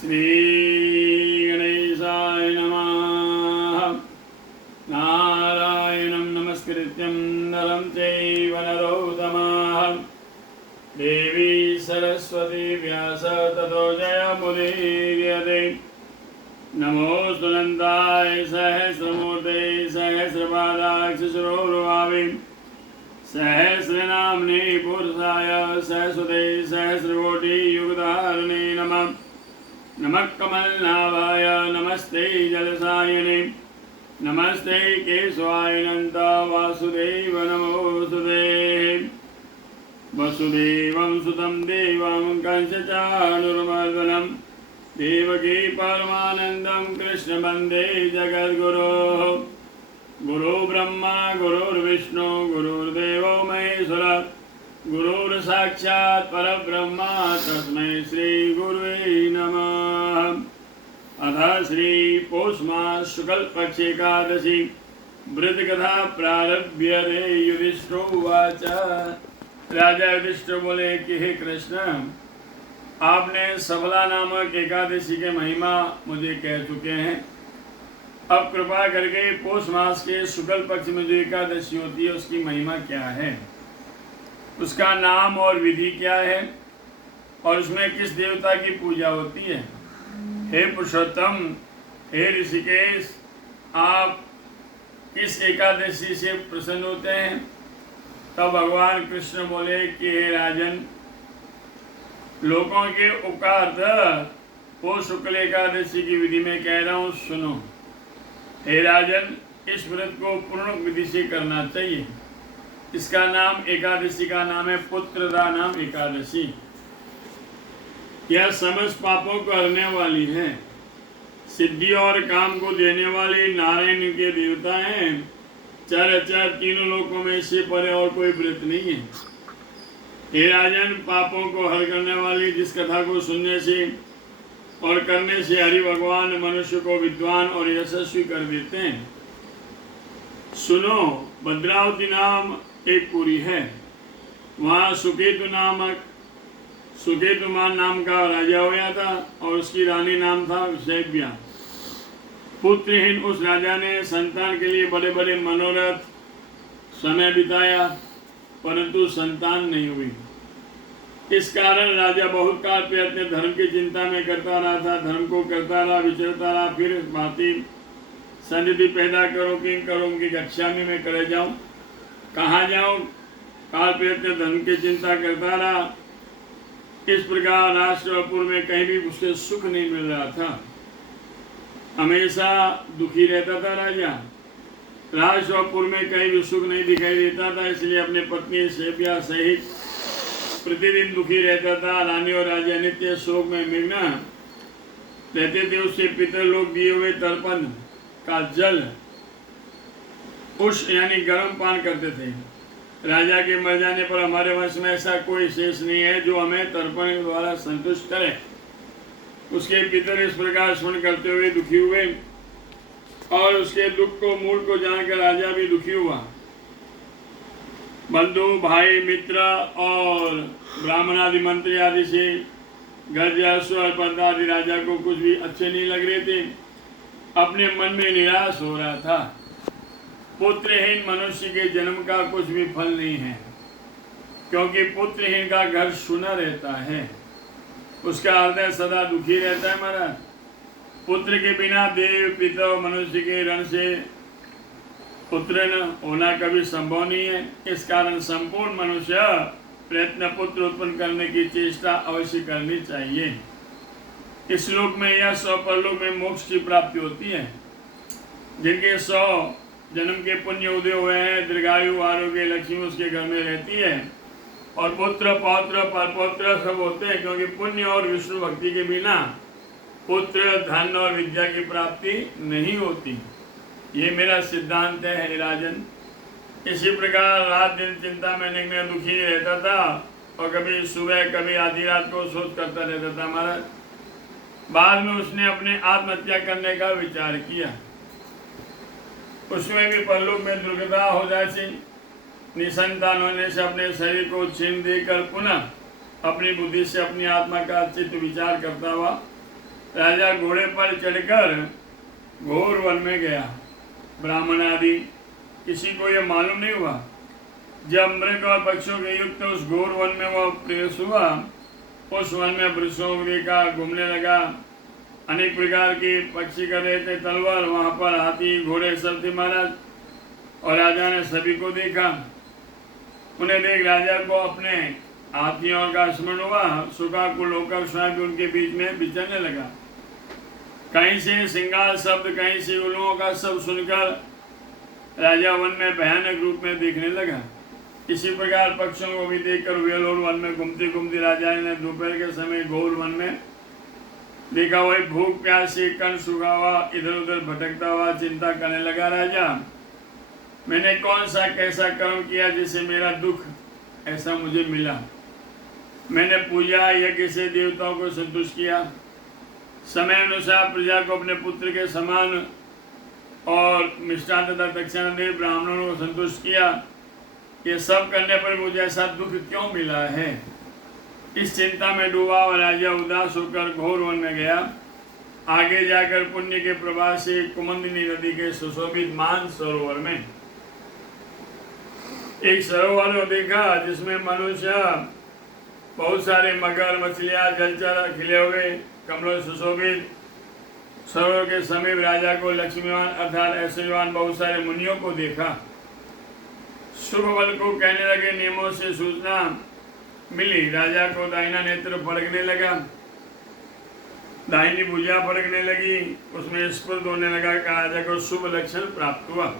श्री गणेशाय नमः। नारायणं नमस्कृत्यं नरं चैव नरोत्तमं देवी सरस्वती व्यास ततो जयमुदीरयते। नमोऽस्तु नन्दाय सहस्रमूर्ते सहस्रपादाक्षिशिरोरुभावे सहस्रनाम्ने पुरुषाय सहस्रते सहस्रकोटियुगधारिणे नमः। नमः कमलनाभाय नमस्ते जलसायिने नमस्ते केशवाय नन्द वासुदेव नमोस्तुते। वसुदेवं सुतं देवं कंसचाणूरमर्दनं देवकी परमानन्दं कृष्ण वन्दे जगद्गुरोः। गुरु ब्रह्मा गुरुर्विष्णु गुरुर्देवो महेश्वर गुरुर्साक्षात् परब्रह्म तस्मै श्री गुरुवे नमः। अथ श्री पौष मास शुक्ल पक्ष एकादशी व्रत कथा प्रारभ्यते। युधिष्ठिरोवाच। राजा युधिष्ठिर बोले कि हे कृष्ण, आपने सबला नामक एकादशी के महिमा मुझे कह चुके हैं। अब कृपा करके पौष मास के शुक्ल पक्ष में जो एकादशी होती है उसकी महिमा क्या है, उसका नाम और विधि क्या है, और उसमें किस देवता की पूजा होती है। हे पुरुषोत्तम, हे ऋषिकेश, आप किस एकादशी से प्रसन्न होते हैं। तब भगवान कृष्ण बोले कि हे राजन, लोगों के उपकारार्थ पौष शुक्ल एकादशी की विधि में कह रहा हूँ, सुनो। हे राजन, इस व्रत को पूर्ण विधि से करना चाहिए। इसका नाम, एकादशी का नाम है पुत्रदा नाम एकादशी। यह समस्त पापों को हरने वाली है, सिद्धि और काम को देने वाली नारायण के देवता हैं। चर तीनों लोकों में इससे परे और कोई व्रत नहीं है। हे राजन, पापों को हर करने वाली जिस कथा को सुनने से और करने से हरि भगवान मनुष्य को विद्वान और यशस्वी कर देते हैं। सुनो, भद्रावती नाम एक पुरी है। वहाँ सुकेतुमान नाम का राजा हुआ था और उसकी रानी नाम था शैब्या। पुत्रहीन उस राजा ने संतान के लिए बड़े बड़े मनोरथ समय बिताया, परंतु संतान नहीं हुई। इस कारण राजा बहुत काल पे अपने धर्म की चिंता में करता रहा था। धर्म को करता रहा, विचरता रहा। फिर भांति संधि पैदा करो कि करो कि कक्षा में मैं करे जाऊं, कहाँ जाऊं। काल पे अपने धर्म की चिंता करता रहा। इस प्रकार राष्ट्रपुर में कहीं भी उसके सुख नहीं मिल रहा था, हमेशा दुखी रहता था राजा। राष्ट्रपुर में कहीं भी सुख नहीं दिखाई देता था, इसलिए अपने पत्नी शैब्या सहित प्रतिदिन दुखी रहता था। रानी और राजा नित्य शोक में मग्न रहते थे। उससे पितर लोग दिए हुए तर्पण का जल उष्ण यानी गर्म पान करते थे। राजा के मर जाने पर हमारे वंश में ऐसा कोई शेष नहीं है जो हमें तर्पण द्वारा संतुष्ट करे। उसके पितर इस प्रकार स्मरण करते हुए दुखी हुए और उसके दुख को मूल को जानकर राजा भी दुखी हुआ। बंधु, भाई, मित्र और ब्राह्मण आदि मंत्री आदि से गर्ज और पर्दा आदि राजा को कुछ भी अच्छे नहीं लग रहे थे। अपने मन में निराश हो रहा था। पुत्रहीन मनुष्य के जन्म का कुछ भी फल नहीं है, क्योंकि पुत्रहीन का घर सूना रहता है, उसका हृदय सदा दुखी रहता है। महाराज, पुत्र के बिना देव पिता मनुष्य के रण से पुत्र न होना कभी संभव नहीं है। इस कारण संपूर्ण मनुष्य प्रयत्न पुत्र उत्पन्न करने की चेष्टा अवश्य करनी चाहिए। इस लोक में यश और परलोक में मोक्ष की प्राप्ति होती है। जिनके 100 जन्म के पुण्य उदय हुए हैं, दीर्घायु आरोग्य लक्ष्मी उसके घर में रहती है, और पुत्र पौत्र परपौत्र सब होते हैं, क्योंकि पुण्य और विष्णु भक्ति के बिना पुत्र धन और विद्या की प्राप्ति नहीं होती। ये मेरा सिद्धांत है हे राजन। इसी प्रकार रात दिन चिंता में निग्न दुखी रहता था और कभी सुबह कभी आधी रात को सोच करता रहता था। महाराज, बाद में उसने अपने आत्महत्या करने का विचार किया। उसमें भी परलोक में दुर्गता हो जाती। निसंतान होने से अपने शरीर को छीन देकर पुनः अपनी बुद्धि से अपनी आत्मा का चित्त विचार करता हुआ राजा घोड़े पर चढ़कर घोर वन में गया। ब्राह्मण आदि किसी को यह मालूम नहीं हुआ। जब मृग और पक्षियों के युक्त उस घोर वन में वह प्रवेश हुआ, उस वन में वृक्षों को देखा, घूमने लगा। अनेक प्रकार के पक्षी कर रहे थे तलवार, वहां पर हाथी घोड़े सब थे महाराज। और राजा ने सभी को देखा। उन्हें देख राजा को अपने हाथियों का स्मरण हुआ। शोकाकुल होकर स्वयं भी उनके बीच में विचरने लगा। कहीं से सिंगार शब्द, कहीं से उल्लुओं का शब्द सुनकर राजा वन में भयानक रूप में देखने लगा। इसी प्रकार पक्षियों को भी देखकर वेलोर वन में घूमते घूमते राजा ने दोपहर के समय घोर वन में देखा। वही भूख प्यास से कण सूखा हुआ इधर उधर भटकता हुआ चिंता करने लगा। राजा, मैंने कौन सा कैसा कर्म किया जिससे मेरा दुख ऐसा मुझे मिला? मैंने पूजा यज्ञ से देवताओं को संतुष्ट किया, समय अनुसार प्रजा को अपने पुत्र के समान और मिष्टान तथा दक्षिणा दे ब्राह्मणों को संतुष्ट किया। ये सब करने पर मुझे ऐसा दुख क्यों मिला है? इस चिंता में डूबा हुआ राजा उदास होकर घोर वन में गया। आगे जाकर पुण्य के प्रवाह से कुमुदिनी नदी के सुशोभित मान सरोवर में एक सरोवर को देखा, जिसमें मनुष्य, बहुत सारे मगर, मछलियां, जलचर खिले हुए कमलों सुशोभित सरोवर के समीप राजा को लक्ष्मीवान अर्थात ऐश्वर्यवान बहुत सारे मुनियों को देखा। शुभ बल को कहने लगे नियमों से सूचना मिली। राजा को दाहिना नेत्र फड़कने लगा, दाहिनी भुजा फड़कने लगी, उसमें स्फुर्त होने लगा कि राजा को शुभ लक्षण प्राप्त हुआ।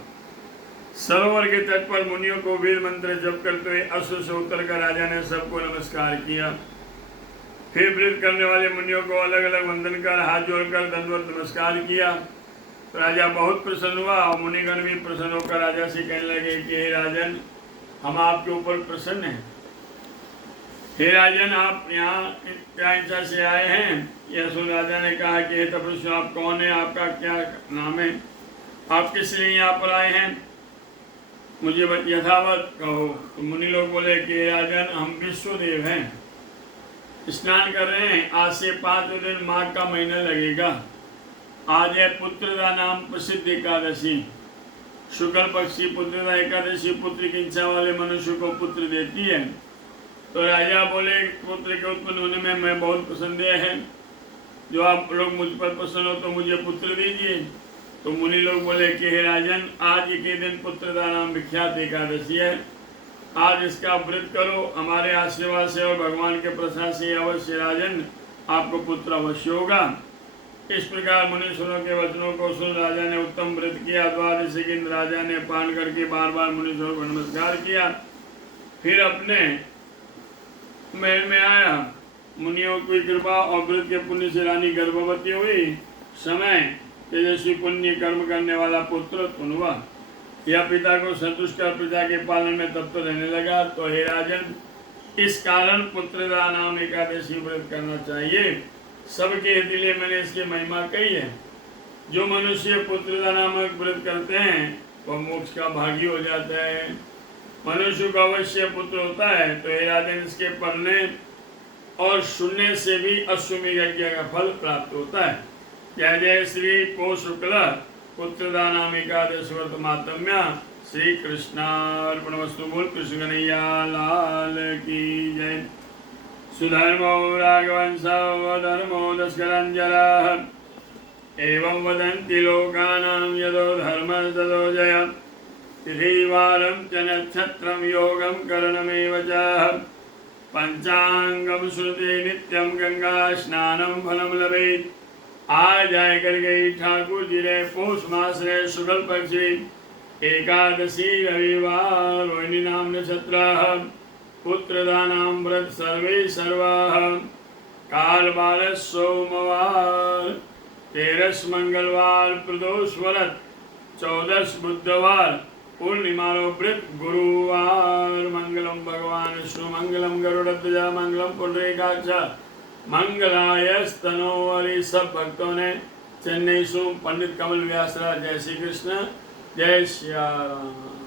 सरोवर के तट पर मुनियों को वेद मंत्र जप करते हुए अश्व से उतरकर राजा ने सबको नमस्कार किया। फिर व्रत करने वाले मुनियों को अलग अलग वंदन कर हाथ जोड़कर दंडवत नमस्कार किया। तो राजा बहुत प्रसन्न हुआ और मुनिगण भी प्रसन्न होकर राजा से कहने लगे कि हे राजन, हम आपके ऊपर प्रसन्न हैं। हे राजन, आप यहाँ क्या इच्छा से आए हैं? यह सुन राजा ने कहा कि हे तपस्वी, आप कौन है? आपका क्या नाम है? आप किस लिए यहाँ पर आए हैं? मुझे यथावत कहो। तो मुनि लोग बोले कि राजन, हम विश्वदेव हैं, स्नान कर रहे हैं। आज से 5 दिन माघ का महीना लगेगा। आज है पुत्रदा नाम प्रसिद्ध एकादशी, शुक्ल पक्षी पुत्रदा एकादशी पुत्र की इच्छा वाले मनुष्य को पुत्र देती है। तो राजा बोले, पुत्र के उत्पन्न होने में मैं बहुत प्रसन्न है। जो आप लोग मुझ पर प्रसन्न हो तो मुझे पुत्र दीजिए। तो मुनि लोग बोले कि हे राजन, आज के दिन पुत्रदा नाम विख्यात एकादशी है, आज इसका व्रत करो। हमारे आशीर्वाद से और भगवान के प्रसाद से अवश्य राजन आपको पुत्र अवश्य होगा। इस प्रकार मुनीश्वरों के वचनों को सुन राजा ने उत्तम व्रत किया। द्वादशी दिन राजा ने पान करके बार बार मुनीश्वरों को नमस्कार किया। फिर अपने महल में आया। मुनियों की कृपा और व्रत के पुण्य से रानी गर्भवती हुई। समय तेजस्वी पुण्य कर्म करने वाला पुत्र उत्पन्न हुआ। यह पिता को संतुष्ट कर पिता के पालन में तत्पर रहने लगा। तो हे राजन, इस कारण पुत्रदा नाम एकादशी व्रत करना चाहिए। सबके हित लिए मैंने इसकी महिमा कही है। जो मनुष्य पुत्रदा नामक व्रत करते हैं वह मोक्ष का भागी हो जाता है। मनुष्य को अवश्य पुत्र होता है। तो हे राजन, इसके पढ़ने और सुनने से भी अश्वमेध यज्ञ का फल प्राप्त होता है। जय जय श्री पौ शुक्ल पुत्रदा नाम एकादश व्रत महात्म्य। श्री कृष्णार्पणमस्तु। बोल कृष्ण कन्हैया लाल की जय। सुधर्मो राघवंशो धर्मो दशकरञ्जरः एवं वदन्ति लोकानां यदो धर्मः तदो जयः। तिथिवारं च नक्षत्रं योगं करणमेव च। पंचांगम श्रुते नित्यं गंगा स्नानं फलं लभेत्। आज आय कर गई ठाकुर जी रे पौष मास रे शुक्ल पक्षी एकादशी रविवार रोहिणी नाम नक्षत्र। पुत्रदा नाम व्रत सर्वे सर्वाः। काल बारह सोमवार, 13 मंगलवार, प्रदोष व्रत, 14 बुधवार, पूर्णिमा व्रत गुरुवार। मंगलम भगवान विष्णु मंगलम गरुड़ध्वज मंगलम पुंडरीकाक्ष मंगलाय स्तनोवरी। सब भक्तों ने चेन्नई से पंडित कमल व्यासराज। जय श्री कृष्ण, जय श्री राम।